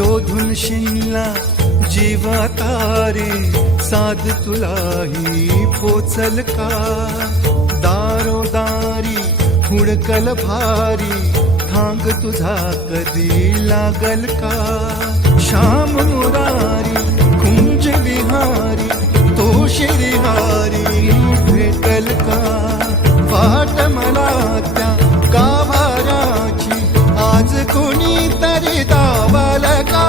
शोधून शिनला जीवा तारे साध तुलाही पोचल का दारोदारी हुडकल भारी थांग तुझा कधी लागल का श्याम मुरारी कुंज विहारी तो श्रीहारी भेटल का वाट मला त्या गाभाराची आज कोणी तरी दावाल का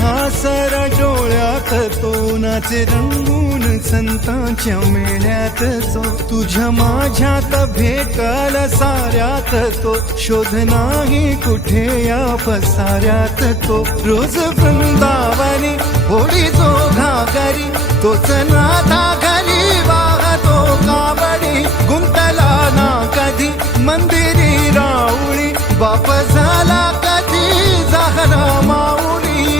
हासर डोळ्यात तो नाचे रंगून संतांच्या मेळ्यात तो तुझ्या माझ्यात भेटल साऱ्यात तो शोध नाही कुठे या पसाऱ्यात तो रोज वृंदावनी होळी जो घागरी तोच नाथा घरी वाहतो कावडी गुंतला ना कधी मंदिरी राऊळी बाप